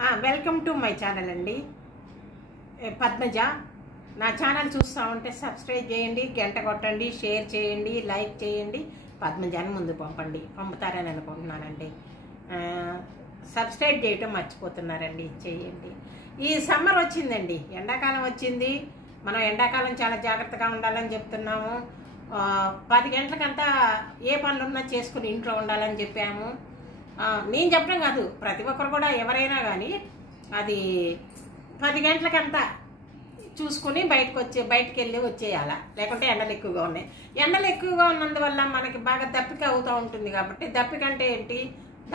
Welcome to my channel అండి. పద్మజ. నా channel చూస్తూ ఉంటే సబ్స్క్రైబ్ చేయండి, గంట కొట్టండి, షేర్ చేయండి, లైక్ చేయండి. పద్మజాని ముందు పంపుతారని అనుకుంటున్నానండి. సబ్స్క్రైబ్ చేయటం మర్చిపోతున్నారండి, చేయండి. ఈ సమ్మర్ వచ్చిందండి, ఎండాకాలం వచ్చింది. మనం ఎండాకాలం చాలా జాగ్రత్తగా ఉండాలని చెప్తున్నాము. 10 గంటలకంతా ఏ పనులున్నా చేసుకుని ఇంట్లో ఉండాలని చెప్పాము. నేను చెప్పడం కాదు, ప్రతి ఒక్కరు కూడా ఎవరైనా కానీ అది 10 గంటలకంతా చూసుకుని బయటకు వెళ్ళి వచ్చేయాల. లేకుంటే ఎండలు ఎక్కువగా ఉన్నాయి. ఎండలు ఎక్కువగా ఉన్నందువల్ల మనకి బాగా దప్పిక అవుతూ ఉంటుంది. కాబట్టి దప్పిక అంటే ఏంటి?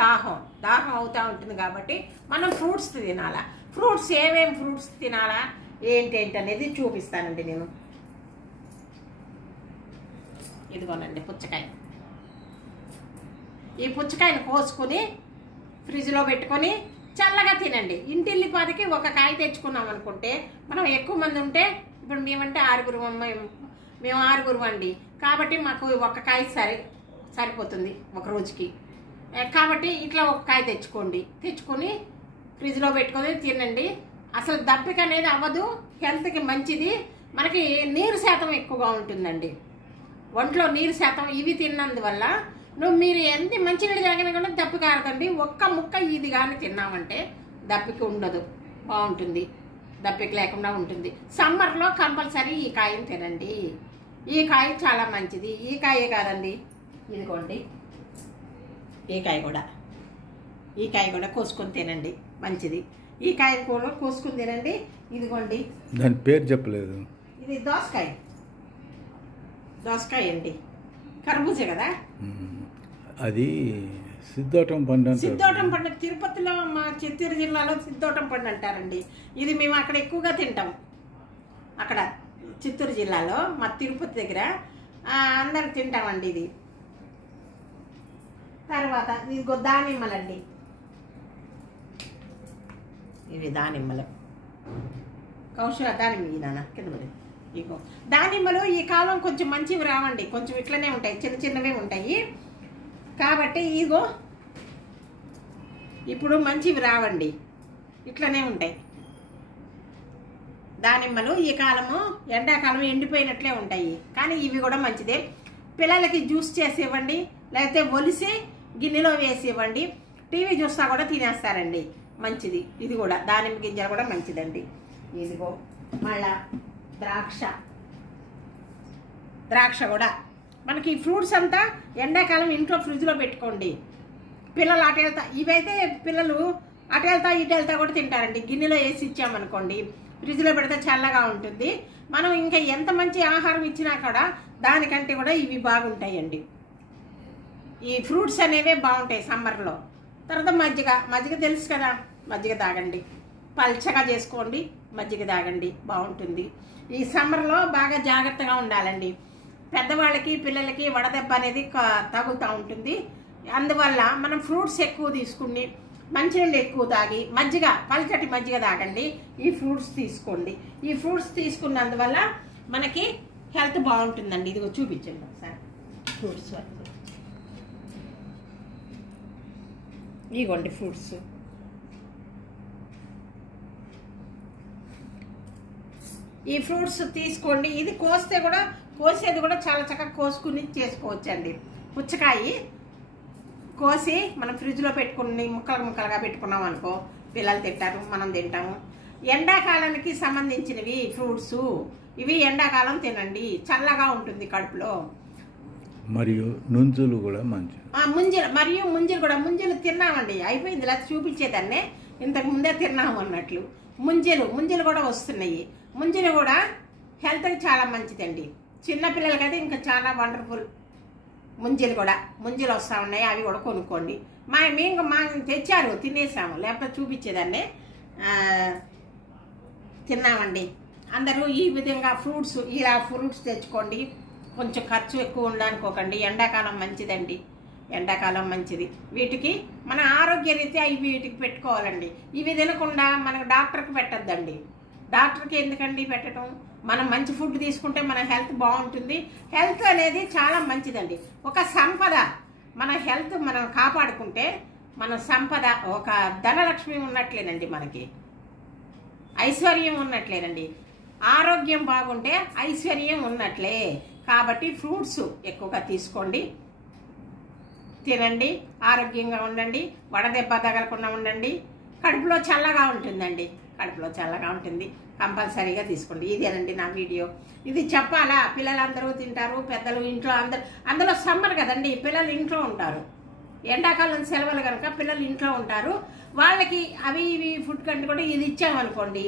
దాహం అవుతూ ఉంటుంది. కాబట్టి మనం ఫ్రూట్స్ తినాలా. ఫ్రూట్స్ ఏమేమి ఫ్రూట్స్ తినాలా ఏంటి అనేది చూపిస్తానండి నేను. ఇదిగోనండి పుచ్చకాయ. ఈ పుచ్చకాయను కోసుకుని ఫ్రిడ్జ్లో పెట్టుకొని చల్లగా తినండి. ఇంటిల్లిపాదికి ఒక కాయ తెచ్చుకున్నాం అనుకుంటే, మనం ఎక్కువ మంది ఉంటే, ఇప్పుడు మేమంటే 6 మేము 6 అండి. కాబట్టి మాకు ఒక కాయ సరిపోతుంది ఒక రోజుకి. కాబట్టి ఇట్లా ఒక కాయ తెచ్చుకొని ఫ్రిడ్జ్లో పెట్టుకొని తినండి. అసలు దప్పిక అనేది అవ్వదు, హెల్త్కి మంచిది. మనకి నీరు శాతం ఎక్కువగా ఉంటుందండి, ఒంట్లో నీరు శాతం. ఇవి తిన్నందువల్ల మీరు ఎంత మంచినీళ్ళు తాగినా కానీ దప్పిక ఆడదండి. ఒక్క ముక్క ఇది కానీ తిన్నామంటే దప్పిక ఉండదు, బాగుంటుంది, దప్పిక లేకుండా ఉంటుంది. సమ్మర్లో కంపల్సరీ ఈ కాయను తినండి. ఈ కాయ చాలా మంచిది. ఈ కాయే కాదండి, ఇదిగోండి ఈ కాయ కూడా కోసుకొని తినండి, మంచిది. ఈ కాయ కూడా కోసుకొని తినండి. ఇదిగోండి, దాని పేరు చెప్పలేదు. ఇది దోసకాయ అండి, కర్బూజా కదా. అది సిద్ధోటం పండు. తిరుపతిలో, మా చిత్తూరు జిల్లాలో సిద్ధోటం పండు అంటారండి. ఇది మేము అక్కడ ఎక్కువగా తింటాం. అక్కడ చిత్తూరు జిల్లాలో మా తిరుపతి దగ్గర అందరు తింటామండి ఇది. తర్వాత ఇదిగో దానిమ్మలండి, ఇవి దానిమ్మలు. కౌశల దానిమ్మ ఇదానా కింద పడి. ఇగో దానిమ్మలు ఈ కాలం కొంచెం మంచివి రావండి, కొంచెం ఇట్లనే ఉంటాయి, చిన్నవే ఉంటాయి. కాబట్టి ఇగో ఇప్పుడు మంచివి రావండి, ఇట్లనే ఉంటాయి దానిమ్మలు. ఈ కాలము ఎండాకాలం ఎండిపోయినట్లే ఉంటాయి. కానీ ఇవి కూడా మంచిదే. పిల్లలకి జ్యూస్ చేసి ఇవ్వండి, లేకపోతే ఒలిసి గిన్నెలో వేసి ఇవ్వండి. టీవీ చూస్తా కూడా తినేస్తారండి, మంచిది. ఇది కూడా దానిమ్మ గింజలు కూడా మంచిదండి. ఇదిగో మళ్ళా ద్రాక్ష కూడా మనకి. ఈ ఫ్రూట్స్ అంతా ఎండాకాలం ఇంట్లో ఫ్రిడ్జ్లో పెట్టుకోండి. పిల్లలు ఇవైతే పిల్లలు ఇటు వెళ్తా కూడా తింటారండి. గిన్నెలో వేసి ఇచ్చామనుకోండి, ఫ్రిడ్జ్లో పెడితే చల్లగా ఉంటుంది. మనం ఇంకా ఎంత మంచి ఆహారం ఇచ్చినా కూడా దానికంటే కూడా ఇవి బాగుంటాయండి. ఈ ఫ్రూట్స్ అనేవే బాగుంటాయి సమ్మర్లో. తర్వాత మజ్జిగ తెలుసు కదా, మజ్జిగ తాగండి, పల్చగా చేసుకోండి, మజ్జిగ తాగండి, బాగుంటుంది. ఈ సమ్మర్లో బాగా జాగ్రత్తగా ఉండాలండి. పెద్దవాళ్ళకి పిల్లలకి వడదెబ్బ అనేది తగులుతూ ఉంటుంది. అందువల్ల మనం ఫ్రూట్స్ ఎక్కువ తీసుకుని మంచినీళ్ళు ఎక్కువ తాగి పల్చటి మజ్జిగ తాగండి. ఈ ఫ్రూట్స్ తీసుకోండి. ఈ ఫ్రూట్స్ తీసుకున్నందువల్ల మనకి హెల్త్ బాగుంటుందండి. ఇదిగో చూపించండి ఒకసారి ఫ్రూట్స్. ఇగోండి ఫ్రూట్స్. ఈ ఫ్రూట్స్ తీసుకోండి. ఇది కోసేది కూడా చాలా చక్కగా కోసుకుని చేసుకోవచ్చండి. పుచ్చకాయ కోసి మనం ఫ్రిడ్జ్లో పెట్టుకుని ముక్కలుగా పెట్టుకున్నాం అనుకో, పిల్లలు తింటారు, మనం తింటాము. ఎండాకాలానికి సంబంధించినవి ఫ్రూట్స్ ఇవి. ఎండాకాలం తినండి, చల్లగా ఉంటుంది కడుపులో. మరియు నుంజులు కూడా మంచి. ముంజలు కూడా తిన్నామండి, అయిపోయింది. ఇలా చూపించేదాన్నే ఇంతకు ముందే తిన్నాము అన్నట్లు. ముంజలు కూడా వస్తున్నాయి. ముంజలు కూడా హెల్త్కి చాలా మంచిదండి. చిన్నపిల్లలకైతే ఇంకా చాలా వండర్ఫుల్. ముంజలు వస్తూ ఉన్నాయి, అవి కూడా కొనుక్కోండి. మేము తెచ్చారు, తినేసాము, లేకపోతే చూపించేదాన్ని. తిన్నామండి అందరూ. ఈ విధంగా ఇలా ఫ్రూట్స్ తెచ్చుకోండి. కొంచెం ఖర్చు ఎక్కువ ఉండనుకోకండి. ఎండాకాలం మంచిదండి, ఎండాకాలం మంచిది. వీటికి మన ఆరోగ్య రీత్యా వీటికి పెట్టుకోవాలండి. ఇవి తినకుండా మనకు డాక్టర్కి పెట్టద్దండి. డాక్టర్కి ఎందుకండి పెట్టడం? మనం మంచి ఫుడ్ తీసుకుంటే మన హెల్త్ బాగుంటుంది. హెల్త్ అనేది చాలా మంచిదండి, ఒక సంపద. మన హెల్త్ మనం కాపాడుకుంటే మన సంపద ఒక ధనలక్ష్మి ఉన్నట్లేనండి, మనకి ఐశ్వర్యం ఉన్నట్లేనండి. ఆరోగ్యం బాగుంటే ఐశ్వర్యం ఉన్నట్లే. కాబట్టి ఫ్రూట్స్ ఎక్కువగా తీసుకోండి, తినండి, ఆరోగ్యంగా ఉండండి, వడదెబ్బ తగలకుండా ఉండండి. కడుపులో చల్లగా ఉంటుందండి, కడుపులో చల్లగా ఉంటుంది, కంపల్సరీగా తీసుకోండి. ఇదేనండి నా వీడియో. ఇది చెప్పాలా, పిల్లలందరూ తింటారు, పెద్దలు ఇంట్లో అందులో సమ్మర్ కదండి, పిల్లలు ఇంట్లో ఉంటారు, ఎండాకాలం సెలవులు కనుక పిల్లలు ఇంట్లో ఉంటారు. వాళ్ళకి అవి ఇవి ఫుడ్ కంటే కూడా ఇది ఇచ్చామనుకోండి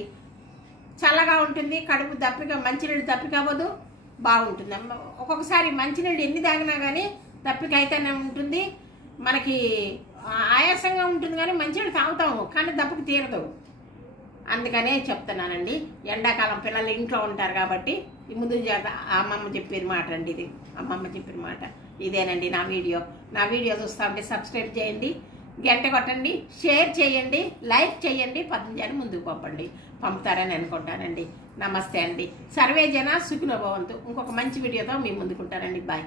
చల్లగా ఉంటుంది, కడుపు దప్పిక, మంచినీళ్ళు దప్పిక అవ్వదు, బాగుంటుంది. ఒక్కొక్కసారి మంచినీళ్ళు ఎన్ని తాగినా కానీ దప్పిక అయితేనే ఉంటుంది, మనకి ఆయాసంగా ఉంటుంది, కానీ మంచినీళ్ళు తాగుతాము కానీ దప్పిక తీరదు. అందుకనే చెప్తున్నానండి, ఎండాకాలం పిల్లలు ఇంట్లో ఉంటారు కాబట్టి ఈ ముందు అమ్మమ్మ చెప్పిన మాట అండి, ఇది అమ్మమ్మ చెప్పిన మాట. ఇదేనండి నా వీడియో. నా వీడియో చూస్తా ఉంటే సబ్స్క్రైబ్ చేయండి, గంట కొట్టండి, షేర్ చేయండి, లైక్ చేయండి, 10 జనం ముందుకు పంపుతారని అనుకుంటానండి. నమస్తే అండి. సర్వే జన సుఖినో భవంతు. ఇంకొక మంచి వీడియోతో మీ ముందుకుంటానండి. బాయ్.